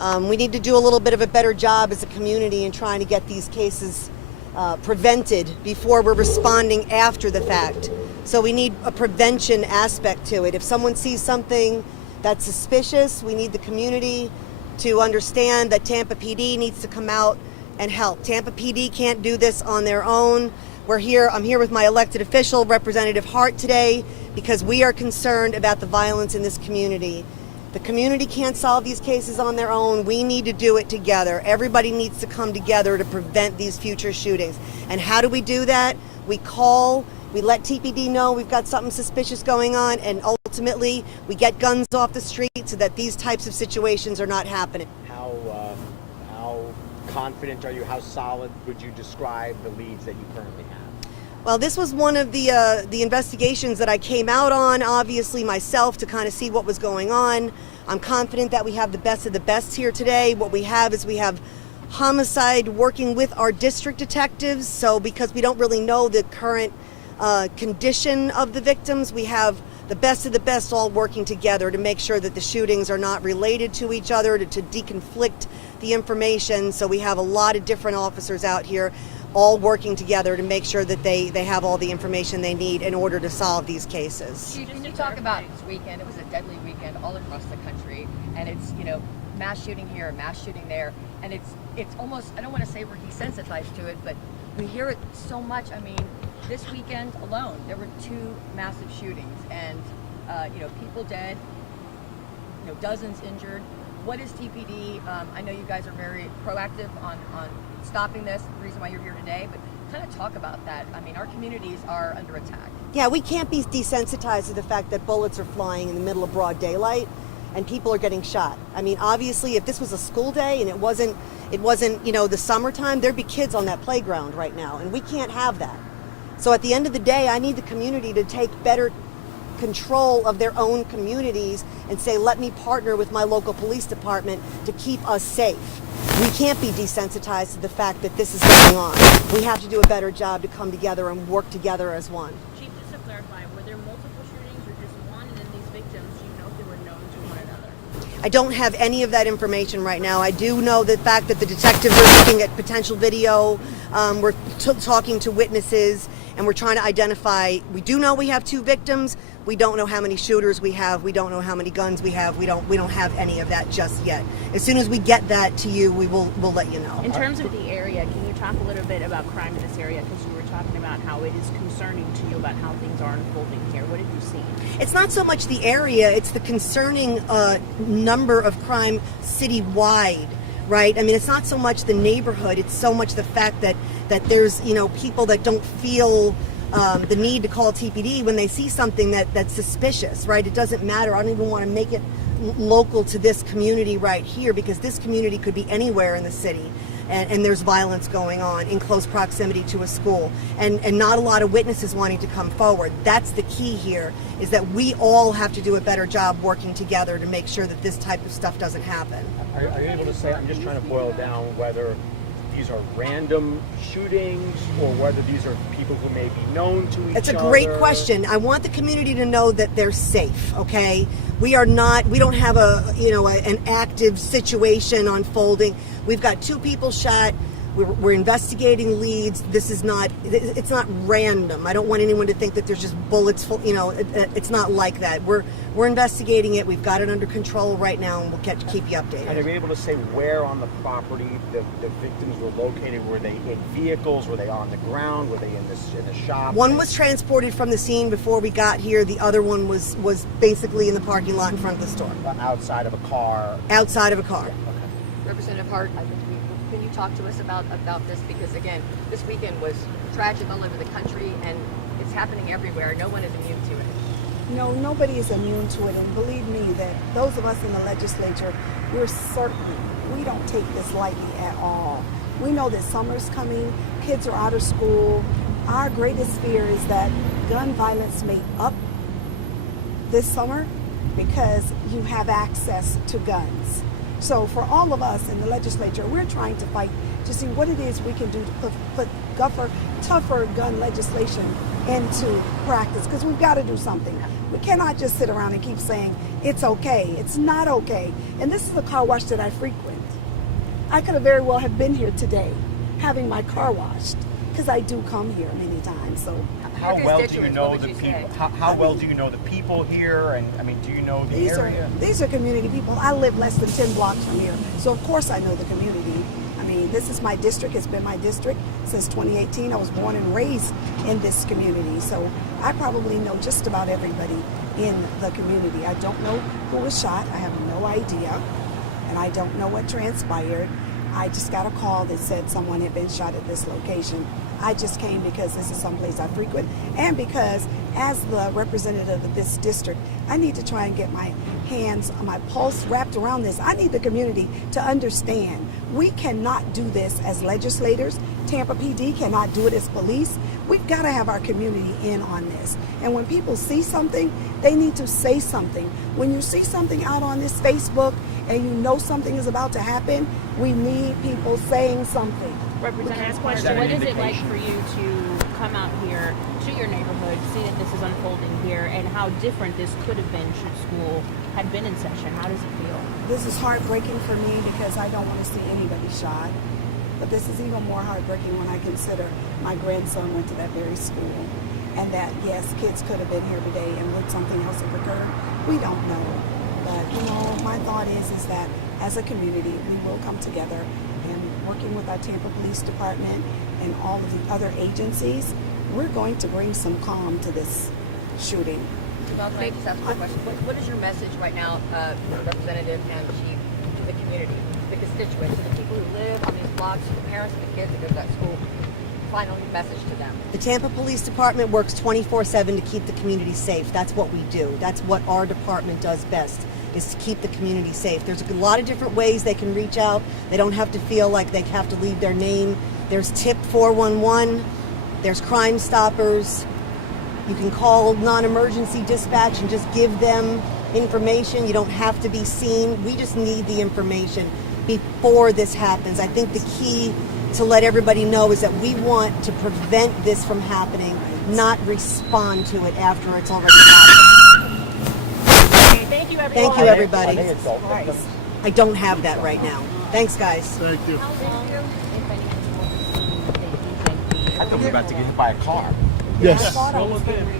We need to do a little bit of a better job as a community in trying to get these cases prevented before we're responding after the fact. So we need a prevention aspect to it. If someone sees something that's suspicious, we need the community to understand that Tampa PD needs to come out and help. Tampa PD can't do this on their own. I'm here with my elected official, Representative Hart, today because we are concerned about the violence in this community. The community can't solve these cases on their own. We need to do it together. Everybody needs to come together to prevent these future shootings. And how do we do that? We let TPD know we've got something suspicious going on, and ultimately we get guns off the street so that these types of situations are not happening. How confident are you? How solid would you describe the leads that you currently have? Well, this was one of the investigations that I came out on, obviously myself, to kind of see what was going on. I'm confident that we have the best of the best here today. What we have homicide working with our district detectives. So because we don't really know the current condition of the victims, we have the best of the best all working together to make sure that the shootings are not related to each other, to deconflict the information. So we have a lot of different officers out here all working together to make sure that they have all the information they need in order to solve these cases. Chief, can you talk about this weekend? It was a deadly weekend all across the country, and it's, mass shooting here, mass shooting there, and it's almost, I don't want to say we're desensitized to it, but we hear it so much. I mean, this weekend alone, there were 2 massive shootings, and people dead, dozens injured. What is TPD? I know you guys are very proactive on stopping this, the reason why you're here today, but kind of talk about that. I mean, our communities are under attack. Yeah, we can't be desensitized to the fact that bullets are flying in the middle of broad daylight and people are getting shot. I mean, obviously, if this was a school day and it wasn't, the summertime, there'd be kids on that playground right now, and we can't have that. So at the end of the day, I need the community to take better control of their own communities and say, let me partner with my local police department to keep us safe. We can't be desensitized to the fact that this is going on. We have to do a better job to come together and work together as one. Chief, just to clarify, were there multiple shootings or just one, and then these victims, do you know if they were known to one another? I don't have any of that information right now. I do know the fact that the detectives are looking at potential video. We're talking to witnesses, and we're trying to identify. We do know we have 2 victims. We don't know how many shooters we have. We don't know how many guns we have. We don't have any of that just yet. As soon as we get that to you, we'll let you know. In terms of the area, can you talk a little bit about crime in this area? Because you were talking about how it is concerning to you about how things are unfolding here. What have you seen? It's not so much the area, it's the concerning number of crime citywide, right? I mean, it's not so much the neighborhood, it's so much the fact that there's, people that don't feel the need to call TPD when they see something that's suspicious, right? It doesn't matter. I don't even want to make it local to this community right here, because this community could be anywhere in the city. And there's violence going on in close proximity to a school, and not a lot of witnesses wanting to come forward. That's the key here, is that we all have to do a better job working together to make sure that this type of stuff doesn't happen. Are you able to say, I'm just trying to boil down whether these are random shootings or whether these are people who may be known to each other? That's a great question. I want the community to know that they're safe, okay? We don't have an active situation unfolding. We've got 2 people shot. We're investigating leads. It's not random. I don't want anyone to think that there's just bullets full, it's not like that. We're investigating it. We've got it under control right now, and we'll keep you updated. And are you able to say where on the property the victims were located? Were they in vehicles? Were they on the ground? Were they in the shop? One was transported from the scene before we got here. The other one was basically in the parking lot in front of the store. Outside of a car? Outside of a car. Okay. Representative Hart, can you talk to us about this? Because again, this weekend was tragic all over the country, and it's happening everywhere. No one is immune to it. No, nobody is immune to it, and believe me that those of us in the legislature, we're certain we don't take this lightly at all. We know that summer's coming, kids are out of school. Our greatest fear is that gun violence may up this summer because you have access to guns. So for all of us in the legislature, we're trying to fight to see what it is we can do to put tougher gun legislation into practice, because we've got to do something. We cannot just sit around and keep saying it's okay. It's not okay. And this is a car wash that I frequent. I could have very well have been here today having my car washed because I do come here many times. So How Your well do you constituents, know what the would you people? say? How well do you know the people here? And I mean, do you know the area? these are community people. I live less than 10 blocks from here. So of course I know the community. I mean, this is my district. It's been my district since 2018. I was born and raised in this community. So I probably know just about everybody in the community. I don't know who was shot. I have no idea. And I don't know what transpired. I just got a call that said someone had been shot at this location. I just came because this is someplace I frequent and because as the representative of this district, I need to try and get my hands, my pulse wrapped around this. I need the community to understand we cannot do this as legislators. Tampa PD cannot do it as police. We've got to have our community in on this. And when people see something, they need to say something. When you see something out on this Facebook and you know something is about to happen, we need people saying something. Representative, Is question: that an what is it like indication? for you to come out here to your neighborhood, see that this is unfolding here, and how different this could have been should school had been in session? How does it feel? This is heartbreaking for me because I don't want to see anybody shot. But this is even more heartbreaking when I consider my grandson went to that very school. And that, yes, kids could have been here today and would something else have occurred? We don't know. But, you know, my thought is that as a community, we will come together and working with our Tampa Police Department and all of the other agencies, we're going to bring some calm to this shooting. Can I just ask you a question? What is your message right now, Representative and Chief, to the community, the constituents, to the people who live on these blocks, to the parents and the kids that go to that school? Final message to them. The Tampa Police Department works 24/7 to keep the community safe. That's what we do. That's what our department does best, is to keep the community safe. There's a lot of different ways they can reach out. They don't have to feel like they have to leave their name. There's Tip 411. There's Crime Stoppers. You can call non-emergency dispatch and just give them information. You don't have to be seen. We just need the information before this happens. I think the key to let everybody know is that we want to prevent this from happening, not respond to it after it's already happened. Okay, thank you, everyone. Thank you, everybody. I think it's all victims. I don't have that right now. Thanks, guys. Thank you. How long, if anyone, will this think you think I thought we were about to get hit by a car. Yes. I thought I was getting ready